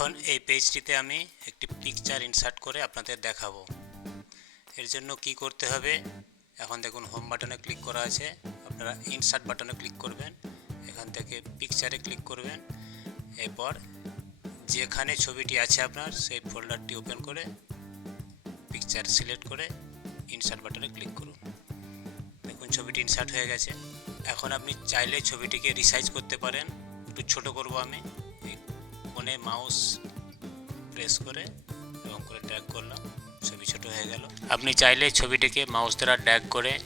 এখন এই পেজটিতে আমি একটি পিকচার ইনসার্ট করে আপনাদের দেখাবো। এর জন্য কি করতে হবে? এখন দেখুন হোম বাটনে ক্লিক করা আছে। আপনারা ইনসার্ট বাটনে ক্লিক করবেন। এখান থেকে পিকচারে ক্লিক করবেন। এরপর যেখানে ছবিটি আছে আপনার, সেই ফোল্ডারটি ওপেন করে পিকচার সিলেক্ট করে ইনসার্ট বাটনে ক্লিক করুন। দেখুন, ছবিটি ইনসার্ট হয়ে গেছে। এখন আপনি চাইলে ছবিটিকে রিসাইজ করতে পারেন। একটু ছোট করব আমি। ফোনে মাউস প্রেস করে এবং করে ড্র্যাগ করলাম। ছবি ছোট হয়ে গেল। আপনি চাইলে ছবিটিকে মাউস দ্বারা ড্র্যাগ করে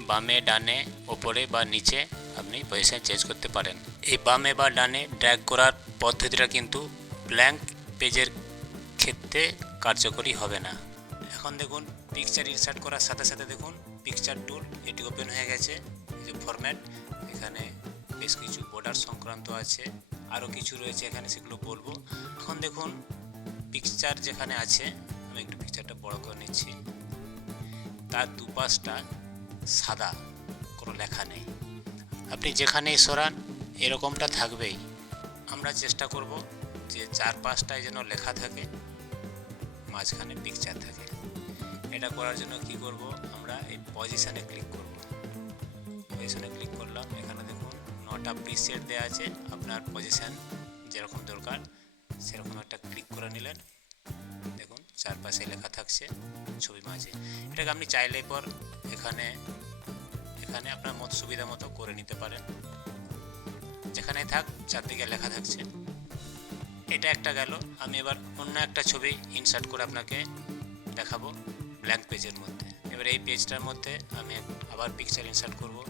বামে, ডানে, ওপরে বা নিচে আপনি পজিশন চেঞ্জ করতে পারেন। এই বামে বা ডানে ড্র্যাগ করার পদ্ধতিটা কিন্তু ব্ল্যাঙ্ক পেজের ক্ষেত্রে কার্যকরী হবে না। এখন দেখুন পিকচার ইনসার্ট করার সাথে সাথে দেখুন পিকচার টুল এটি ওপেন হয়ে গেছে। যে ফরম্যাট এখানে বেশ কিছু বর্ডার সংক্রান্ত আছে। আরও কিছু রয়েছে এখানে সেগুলো বলব। এখন দেখুন পিকচার যেখানে আছে, আমি একটু পিকচারটা বড় করে নিচ্ছি। তার দুপাশটা সাদা, কোনো লেখা নেই। আপনি যেখানেই সরান, এরকমটা থাকবেই। আমরা চেষ্টা করব যে চার পাঁচটায় যেন লেখা থাকে, মাঝখানে পিকচার থাকে। এটা করার জন্য কি করব, আমরা এই পজিশানে ক্লিক করব। পজিশানে ক্লিক করলাম, এখানে দেখুন, নটা প্রিসেট দেওয়া আছে। আপনার পজিশান যেরকম দরকার, সেরকম একটা ক্লিক করে নিলেন। দেখুন, চারপাশে লেখা থাকছে ছবি মাঝে। এটাকে আপনি চাইলে পর এখানে এখানে আপনার মতো সুবিধা মতো করে নিতে পারেন। যেখানে থাক, চারদিকে লেখা থাকছে। এটা একটা গেল। আমি এবার অন্য একটা ছবি ইনসার্ট করে আপনাকে দেখাবো ব্ল্যাঙ্ক পেজের মধ্যে। এবার এই পেজটার মধ্যে আমি আবার পিকচার ইনসার্ট করব।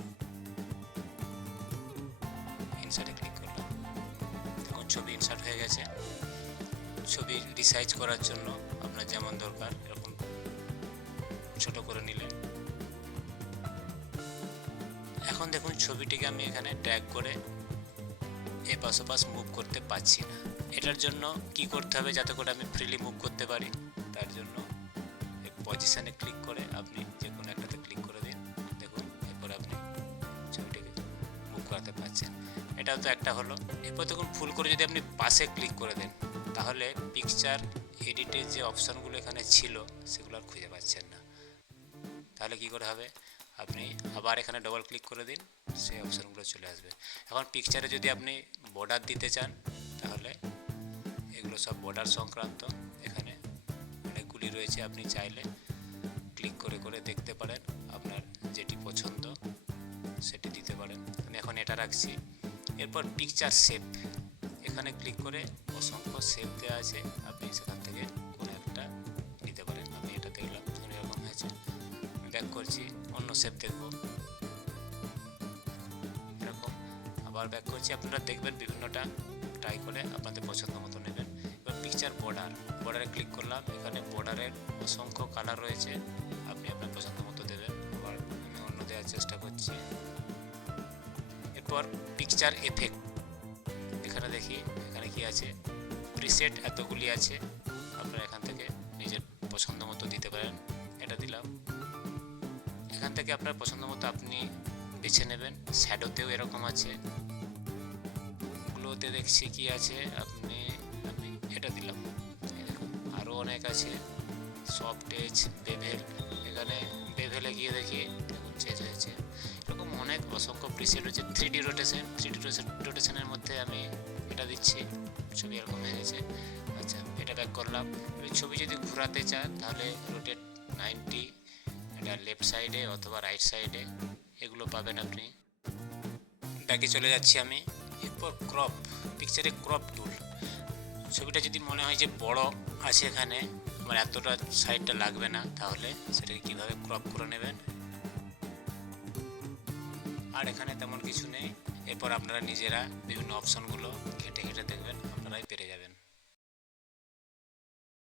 ইনসার্টে ক্লিক ছবি ইনসার্ট হয়ে গেছে। ছবি রিসাইজ করার জন্য আপনার যেমন দরকার এরকম ছোট করে নিলেন। এখন দেখুন ছবিটিকে আমি এখানে ট্যাগ করে এপাশ ওপাশ মুভ করতে পারছি না। এটার জন্য কি করতে হবে যাতে করে আমি ফ্রিলি মুভ করতে পারি? তার জন্য পজিশানে ক্লিক করে আপনি যে কোনো একটাতে ক্লিক করে দিন। দেখুন, এরপর আপনি ছবিটিকে মুভ করাতে পারছেন। এটাও তো একটা হলো। এরপর দেখুন, ফুল করে যদি আপনি পাশে ক্লিক করে দেন, তাহলে পিকচার এডিটের যে অপশানগুলো এখানে ছিল, সেগুলো আর খুঁজে পাচ্ছেন না। তাহলে কি করে হবে? আপনি আবার এখানে ডবল ক্লিক করে দিন, সেই অপশানগুলো চলে আসবে। এখন পিকচারে যদি আপনি বর্ডার দিতে চান, তাহলে এগুলো সব বর্ডার সংক্রান্ত, এখানে অনেকগুলি রয়েছে, আপনি চাইলে ক্লিক করে করে দেখতে পারেন, আপনার যেটি পছন্দ, সেটি দিতে পারেন। আমি এখন এটা রাখছি। এরপর পিকচার শেপ এখানে ক্লিক করে অসংখ্য শেপ দেওয়া আছে। আপনি সেখান থেকে কোনো একটা নিতে পারেন। আমি এটা দেখলাম এরকম হয়েছে। ব্যাক করছি, অন্য শেপ দেখব। এরকম। আবার ব্যাক করছি, আপনারা দেখবেন বিভিন্নটা। ট্রাই করে আপনাদের পছন্দ মতো নেবেন। এবার পিকচার বর্ডার বর্ডারে ক্লিক করলাম। এখানে বর্ডারের অসংখ্য কালার রয়েছে। আপনি আপনার পছন্দ মতো দেবেন। আবার আমি অন্য দেওয়ার চেষ্টা করছি। এরপর পিকচার এফেক্ট এখানে দেখি, এখানে কি আছে? প্রিসেট এতগুলি আছে। আপনারা এখান থেকে নিজের পছন্দ মতো দিতে পারেন। এটা দিলাম। এখান থেকে আপনার পছন্দ মতো আপনি বেছে নেবেন। শ্যাডোতেও এরকম আছে। গ্লোতে দেখছি কি আছে? আপনি, আমি এটা দিলাম। আরও অনেক আছে। সফট এজ বেভেল এখানে বেভেলে গিয়ে দেখি চেঞ্জ হয়েছে। অনেক অসংখ্য প্রিসেট রয়েছে। Three D rotation three D রোটেশনের মধ্যে আমি এটা দিচ্ছি। ছবি এরকম হয়ে গেছে। আচ্ছা এটা ব্যাক করলাম। ছবি যদি ঘোরাতে চান, তাহলে রোটেট নাইনটি এটা লেফট সাইডে অথবা রাইট সাইডে এগুলো পাবেন আপনি। ব্যাকে চলে যাচ্ছি আমি। এরপর ক্রপ পিকচারে ক্রপ টুল ছবিটা যদি মনে হয় যে বড় আছে এখানে, আমার এতটা সাইডটা লাগবে না, তাহলে সেটাকে কীভাবে ক্রপ করে নেবেন? আর এখানে তেমন কিছু নেই। এরপর আপনারা নিজেরা বিভিন্ন অপশনগুলো ঘেঁটে ঘেঁটে দেখবেন, আপনারাই পেরে যাবেন।